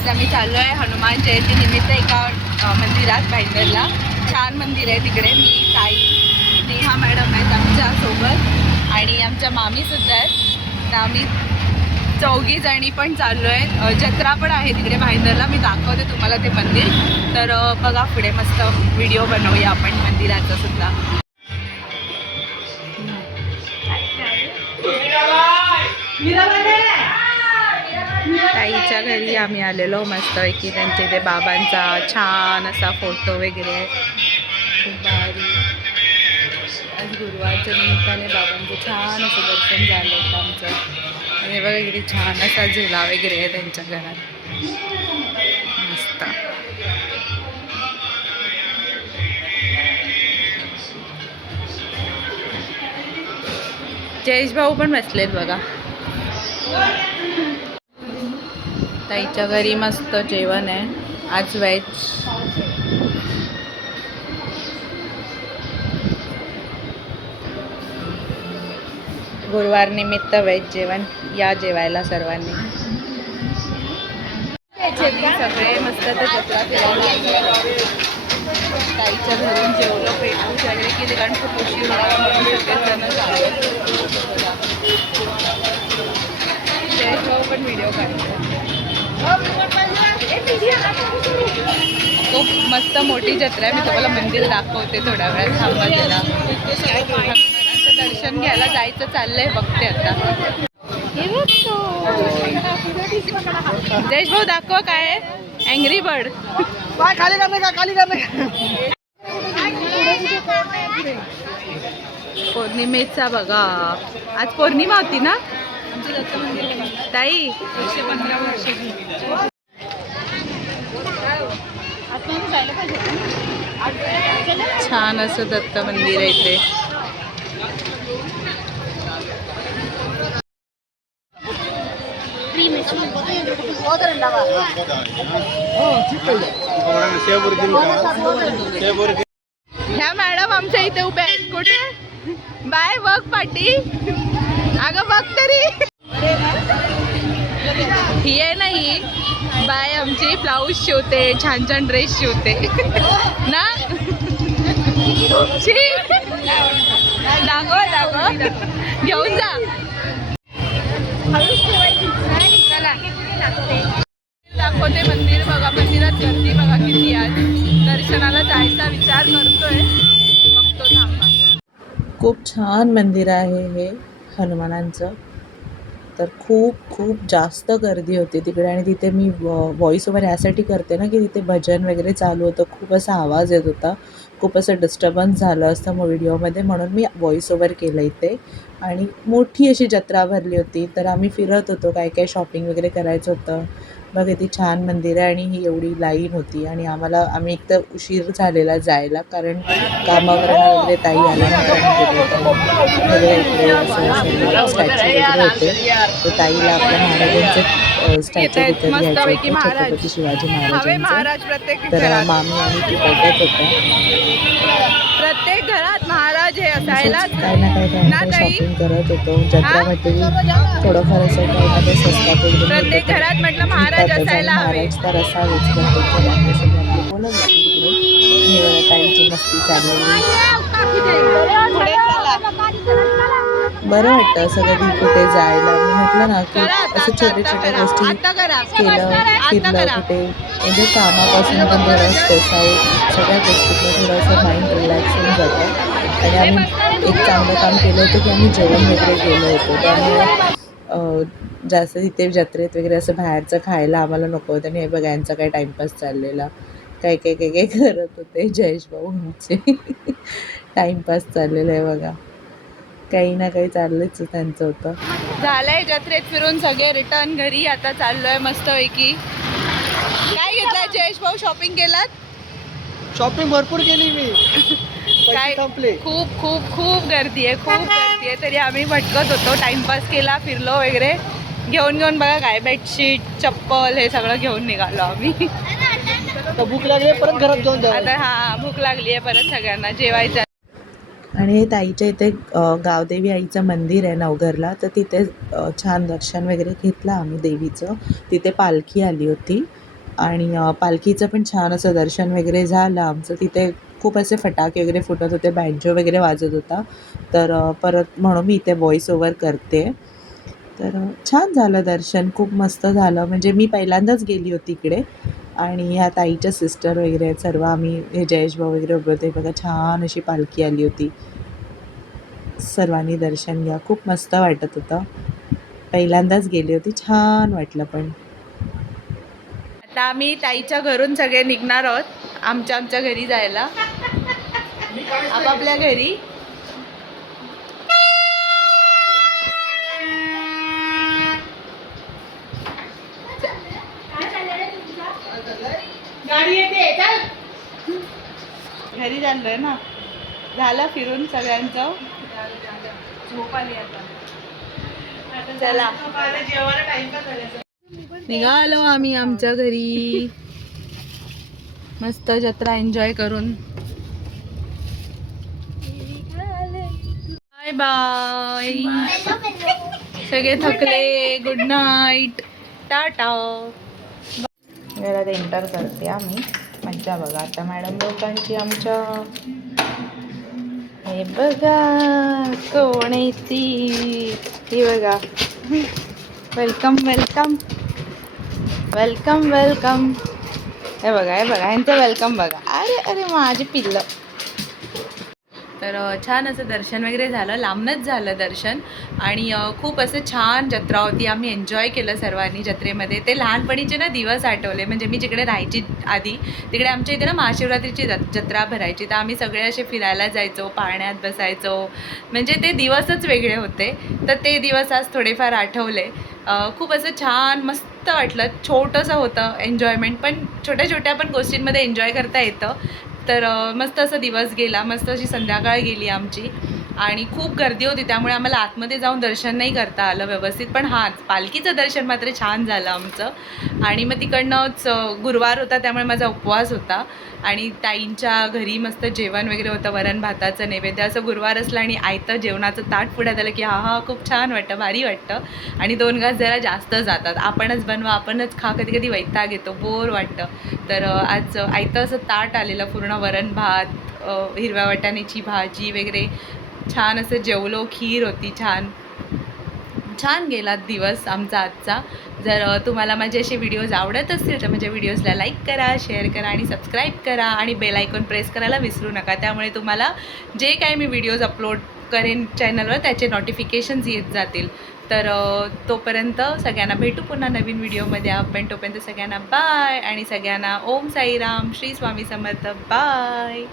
आज आम्ही चाललो आहे हनुमान जयंती निमित्त एका मंदिरात भाईंदरला. छान मंदिर आहे तिकडे. मी ताई नेहा मॅडम आहेत आमच्यासोबत आणि आमच्या मामीसुद्धा आहेत. तर आम्ही 4 जणी पण चाललो आहेत. जत्रा पण आहे तिकडे भाईंदरला. मी दाखवते तुम्हाला ते मंदिर. तर बघा पुढे मस्त व्हिडिओ बनवूया आपण मंदिराचा सुद्धा. ताईच्या घरी आम्ही आलेलो मस्तपैकी. त्यांचे ते बाबांचा छान असा फोटो वगैरे आहे. खूप भारी. आज गुरुवारच्या निमित्ताने बाबांचं छान असं दर्शन झालं होतं आमचं. आणि बघा किती छान असा झुला वगैरे आहे त्यांच्या घरात. मस्त. जयेश भाऊ पण बसलेत बघा. ताईच्या घरी मस्त जेवण आहे आज व्हेज. गुरुवार निमित्त व्हेज जेवण. या जेवायला सर्वांनी. सगळे मस्त ते जत्रा फिरायला ताईच्या घरून जेवलं. पेटपूज वगैरे केली कारण खूप उशीर होणार म्हणून सगळेजण झाले. जयेश भाऊ पण व्हिडिओ काढतो. खूप मस्त मोठी जत्रा आहे. मी तुम्हाला मंदिर दाखवते थोड्या वेळात. थांबा जरा. हनुमानाचं दर्शन घ्यायला जायचं चाललंय. बघते आता. जयेश भाऊ दाखव काय आहे. Angry bird. खाली करणे का खाली करणे का. पौर्णिमेचा बघा. आज पौर्णिमा होती ना ताई. 115 वर्ष. छान असं दत्त मंदिर आहे इथे. ह्या मॅडम आमच्या इथे उभ्या आहेत. कुठे बाय बघ पाटी. अगं बघ तरी. ही आहे ना ही बाय आमची. ब्लाऊज शिवते. छान छान ड्रेस शिवते ना. दाखव दाखव. घेऊन जा. दाखवते मंदिर. बघा मंदिरात गर्दी बघा किती. आज दर्शनाला जायचा विचार करतोय. बघतो थांबा. खूप छान मंदिर आहे हे हनुमानांचं. तर खूप जास्त गर्दी होती तिकडे. आणि तिथे मी व्हॉईस ओव्हर यासाठी करते ना की तिथे भजन वगैरे चालू होतं. खूप असा आवाज येत होता. खूप असं डिस्टर्बन्स झालं असतं मग व्हिडिओमध्ये. म्हणून मी व्हॉईस ओव्हर केलं इथे. आणि मोठी अशी जत्रा भरली होती. तर आम्ही फिरत होतो. काय शॉपिंग वगैरे करायचं होतं. बघ किती छान मंदिर आहे. आणि ही एवढी लाईन होती. आणि आम्ही एक तर उशीर झालेला जायला कारण कामावर वगैरे ताई आल्यानंतर स्टॅच्यू वगैरे होते. तर ताईला आपल्या महाराजांचे स्टॅच्यू विकत घ्यायचं होतं. छत्रपती शिवाजी महाराजांचं. तर मामी आणि ती बघत होता. प्रत्येक घरात महाराज हे असायला काही ना काही शॉपिंग करत होतो. जत्रा म्हटली थोडंफार असं काही ना काही स्वस्तात वगैरे. प्रत्येक घरात म्हटलं महाराज असायला हवे. महाराज तर असावेच. बोलत होती तिकडे. ताईंची मस्ती चाललेली. बरं वाटतं असं कधी कुठे जायला. मी म्हटलं ना की असं छोट्या गोष्टी फिरलं कुठे म्हणजे कामापासून पण थोडं स्ट्रेस आऊट सगळ्या गोष्टीतून थोडंसं माइंड रिलॅक्स होऊन जातं. आणि आम्ही एक चांगलं काम केलं होतं की आम्ही जेवण वगैरे गेलो होतो. त्यामुळे जास्त तिथे जत्रेत वगैरे असं बाहेरचं खायला आम्हाला नको होतं. आणि हे बघा यांचा काय टाईमपास चाललेला. काय करत होते जयेश भाऊ आमचे. टाईमपास चाललेला आहे बघा. काही ना काही चाललंच त्यांचं होतं. झालंय जत्रेत फिरून सगळे रिटर्न घरी. आता चाललोय मस्तपैकी. काय घेतलंय जयेश भाऊ. शॉपिंग केलात. शॉपिंग भरपूर केली मी. काय खूप गर्दी आहे. तरी आम्ही भटकत होतो. टाइमपास केला. फिरलो वगैरे. घेऊन बघा काय बेडशीट चप्पल हे सगळं घेऊन निघालो आम्ही. भूक लागली परत घरात जाऊन जाऊ. आता भूक लागली आहे परत सगळ्यांना जेवायचं. आणि ताईच्या इथे गावदेवी आईचं मंदिर आहे नवघरला. तर तिथे छान दर्शन वगैरे घेतलं आम्ही देवीचं. तिथे पालखी आली होती. आणि पालखीचं पण छान असं दर्शन वगैरे झालं आमचं. तिथे खूप असे फटाके वगैरे फुटत होते, बँजो वगैरे वाजत होता. तर परत म्हणून मी इथे व्हॉईस ओव्हर करते. तर छान झालं दर्शन, खूप मस्त झालं. म्हणजे मी पहिल्यांदाच गेली होती इकडे आणि ह्या ताईच्या सिस्टर वगैरे आहेत सर्व. आम्ही हे जयेश भाऊ वगैरे उभे होते बघा, छान अशी पालखी आली होती. सर्वांनी दर्शन घ्या, खूप मस्त वाटत होतं. पहिल्यांदाच गेली होती, छान वाटलं. पण आता आम्ही ताईच्या घरून सगळे निघणार आहोत आमच्या घरी जायला, आपापल्या घरी. गाडी येते, चल. घरी चाललोय ना. झालं फिरून सगळ्यांचं. झोप आली आता. चला निघालो आम्ही आमच्या घरी, मस्त जत्रा एन्जॉय करून. Bye bye. सगळे थकले. गुड नाईट, टाटा. घरात एंटर करते आम्ही. मज्जा बघा आता मॅडम लोकांची आमच्या. हे बघा कोण येते, ही बघा. Welcome welcome welcome welcome. हे बघा ह्यांचं वेलकम बघा. अरे अरे माझी पिल्लं. तर छान असं दर्शन वगैरे झालं, लांबनंच झालं दर्शन. आणि खूप असं छान जत्रा होती. आम्ही एन्जॉय केलं सर्वांनी जत्रेमध्ये. ते लहानपणीचे ना दिवस आठवले. म्हणजे मी जिकडे राहायची आधी, तिकडे आमच्या इथे ना महाशिवरात्रीची जत्रा भरायची. तर आम्ही सगळे असे फिरायला जायचो, पाळण्यात बसायचो. म्हणजे ते दिवसच वेगळे होते. तर ते दिवस आज थोडेफार आठवले. खूप असं छान मस्त वाटलं. छोटंसं होतं एन्जॉयमेंट, पण छोट्या छोट्या पण गोष्टींमध्ये एन्जॉय करता येतं. तर मस्त असा दिवस गेला, मस्त अशी संध्याकाळ गेली आमची. आणि खूप गर्दी होती, त्यामुळे आम्हाला आतमध्ये जाऊन दर्शन नाही करता आलं व्यवस्थित. पण हां, पालखीचं दर्शन मात्र छान झालं आमचं. आणि मग तिकडनंच गुरुवार होता, त्यामुळे माझा उपवास होता. आणि ताईंच्या घरी मस्त जेवण वगैरे होतं, वरण भाताचं नैवेद्य. असं गुरुवार असलं आणि आयतं जेवणाचं ताट पुढ्यात आलं की हा खूप छान वाटतं, भारी वाटतं. आणि 2 घास जरा जास्त जातात. आपणच बनवा, आपणच खा, कधी कधी वैताग येतो, बोर वाटतं. तर आज आयतं असं ताट आलेलं, पूर्ण वरण भात, हिरव्या वाटाण्याची भाजी वगैरे. छान असं जेवलो, खीर होती. छान गेला दिवस आमचा आजचा. जर तुम्हाला माझे असे व्हिडिओज आवडत असतील तर माझ्या व्हिडिओजला लाईक करा, शेअर करा आणि सबस्क्राईब करा. आणि बेल आयकॉन प्रेस करायला विसरू नका. त्यामुळे तुम्हाला जे काही मी व्हिडिओज अपलोड करेन चॅनलवर त्याचे नोटिफिकेशन्स येत जातील. तर तोपर्यंत सगळ्यांना भेटू पुन्हा नवीन व्हिडिओमध्ये. आपण तोपर्यंत सगळ्यांना बाय. आणि सगळ्यांना ओम साईराम, श्री स्वामी समर्थ. बाय.